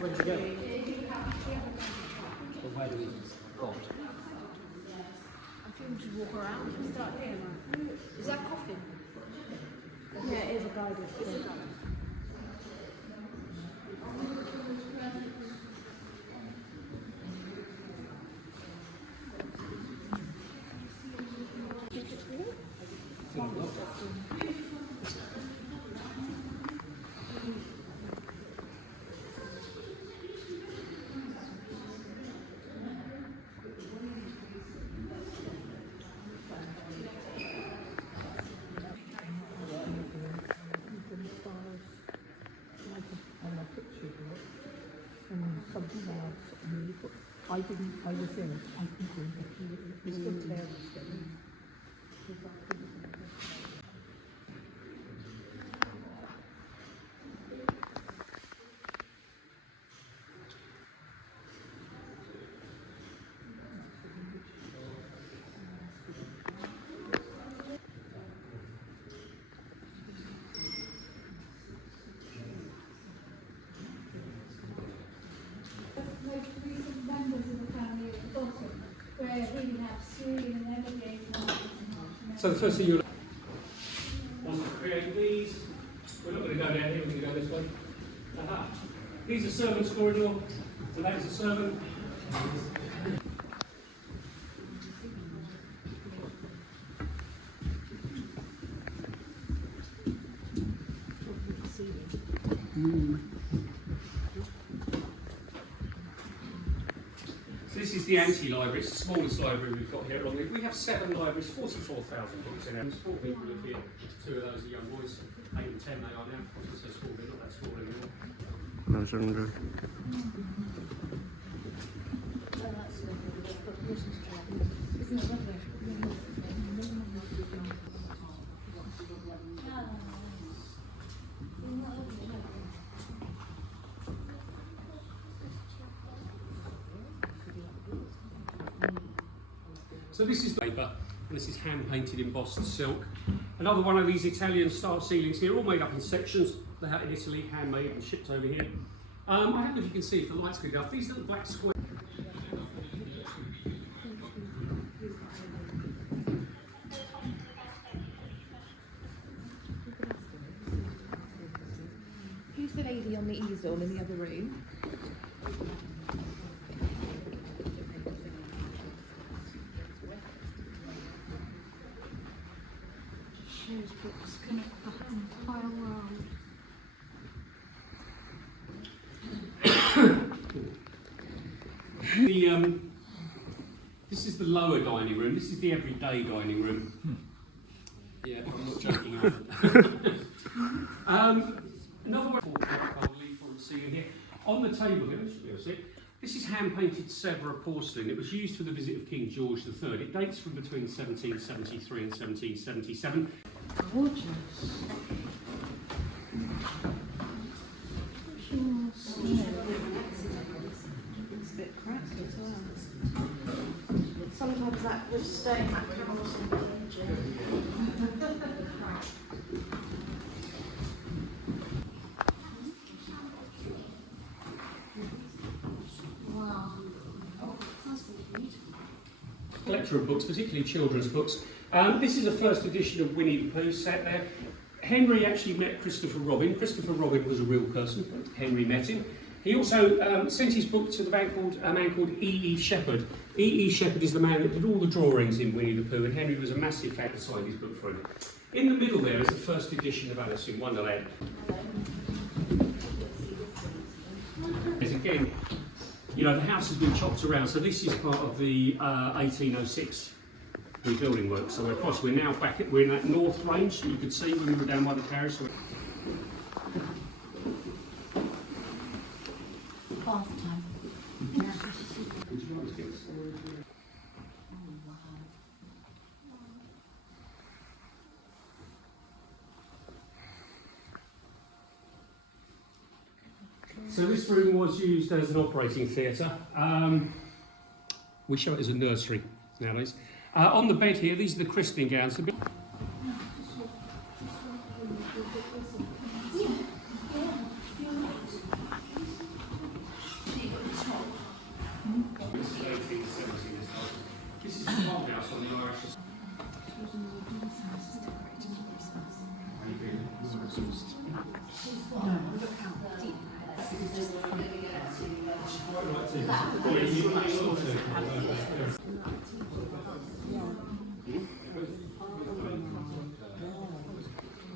Where'd you go? Well, where do we go? I think we should walk around and start here. Is that coffin? Yeah, it is a guided. It's a guided. Something else, and I was there, I think we stood there instead. So the first thing you'll want to create these, we're not going to go down here, we're going to go this way. Aha. These are servants' corridor, so that is a servant. This is the anti-library, it's the smallest library we've got here at Longleat. We have 7 libraries, 44,000 books in it. 4 people live here, 2 of those are young boys, 8 and 10 they are now. Not so small, they're not that small anymore. No, 700. Isn't it lovely? So this is paper, and this is hand-painted embossed silk. Another one of these Italian-style ceilings here, all made up in sections. They're out in Italy, handmade and shipped over here. I don't know if you can see if the light's good enough. These little black squares. Who's the lady on the easel in the other room? Shows books connect the entire world. This is the lower dining room. This is the everyday dining room. Yeah, I'm not joking. Another one I'll leave on the ceiling here. On the table here, you should be able to see it. This is hand-painted Sèvres porcelain. It was used for the visit of King George III. It dates from between 1773 and 1777. Gorgeous. It's a bit cracked as well. Sometimes that would stay in that house in the engine. Wow. That's really beautiful. Collector of books, particularly children's books. This is a first edition of Winnie the Pooh set there. Henry actually met Christopher Robin. Christopher Robin was a real person. Henry met him. He also sent his book to a man called E.E. Shepherd. E.E. Shepherd is the man that did all the drawings in Winnie the Pooh, and Henry was a massive fan to sign his book for him. In the middle there is the first edition of Alice in Wonderland. As again, you know, the house has been chopped around, so this is part of the 1806 rebuilding work. So we're now back we're in that north range that you could see when we were down by the carriage. So Bath time. So this room was used as an operating theatre. We show it as a nursery nowadays. On the bed here, these are the christening gowns. is just the front.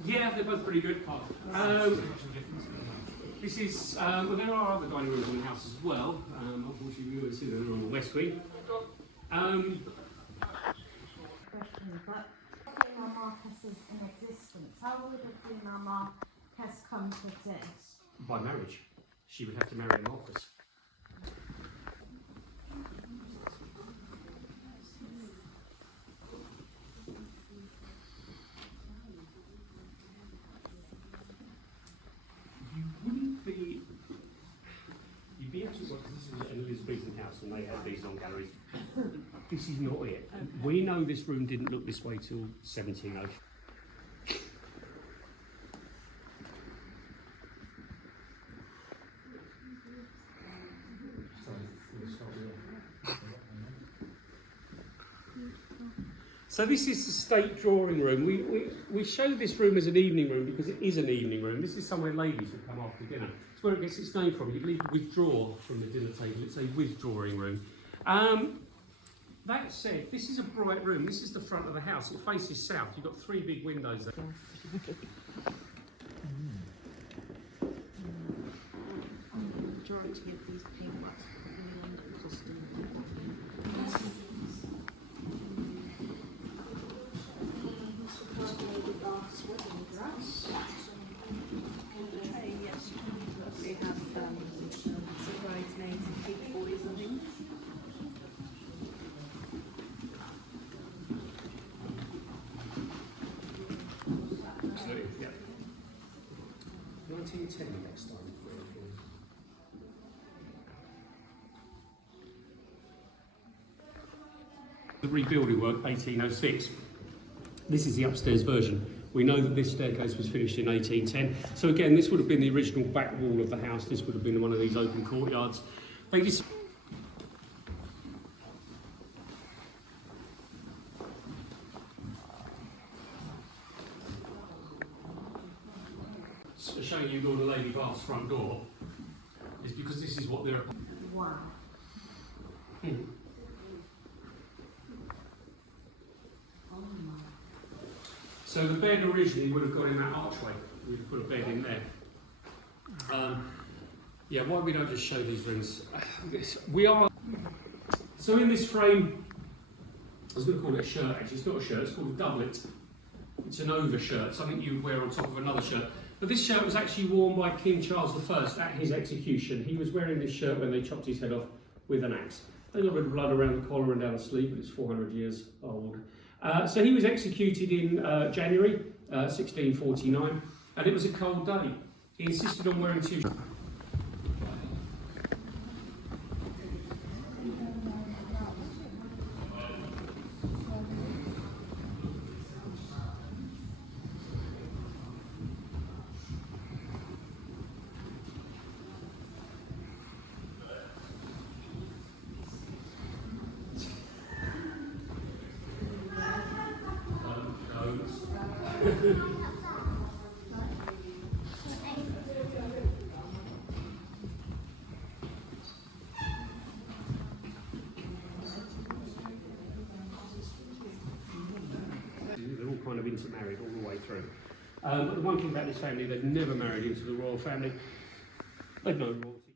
Yeah, they're both pretty good. This is, well, there are other dining rooms in the house as well. Unfortunately, we always see them on the west wing. Question, but female marquesses in existence, how would a female marquess come to exist? By marriage. She would have to marry a marquess. You'd be actually, well, this is an Elizabethan house and they had these on galleries. This is not it. Okay. We know this room didn't look this way till 1700. So this is the state drawing room. We show this room as an evening room because it is an evening room. This is somewhere ladies would come after dinner. It's where it gets its name from. You'd leave withdraw from the dinner table. It's a withdrawing room. That said, this is a bright room. This is the front of the house. It faces south. You've got 3 big windows there. The majority of these paintworks in London cost them. Yes, they have some bridesmaids and big boys and things. Absolutely, yeah. 1910 next time. The rebuilding work, 1806. This is the upstairs version. We know that this staircase was finished in 1810. So again, this would have been the original back wall of the house. This would have been one of these open courtyards. They just showing you Lord and Lady Bath's front door is because this is what they're. Wow. So the bed originally would have gone in that archway. We'd put a bed in there. Yeah, why we don't just show these rooms? We are. So in this frame, I was going to call it a shirt. Actually, it's not a shirt. It's called a doublet. It's an overshirt, something you would wear on top of another shirt. But this shirt was actually worn by King Charles I at his execution. He was wearing this shirt when they chopped his head off with an axe. A little bit of blood around the collar and down the sleeve, but it's 400 years old. So he was executed in January 1649, and it was a cold day. He insisted on wearing 2 They're all kind of intermarried all the way through. But the one thing about this family, they've never married into the royal family. They've no royalty.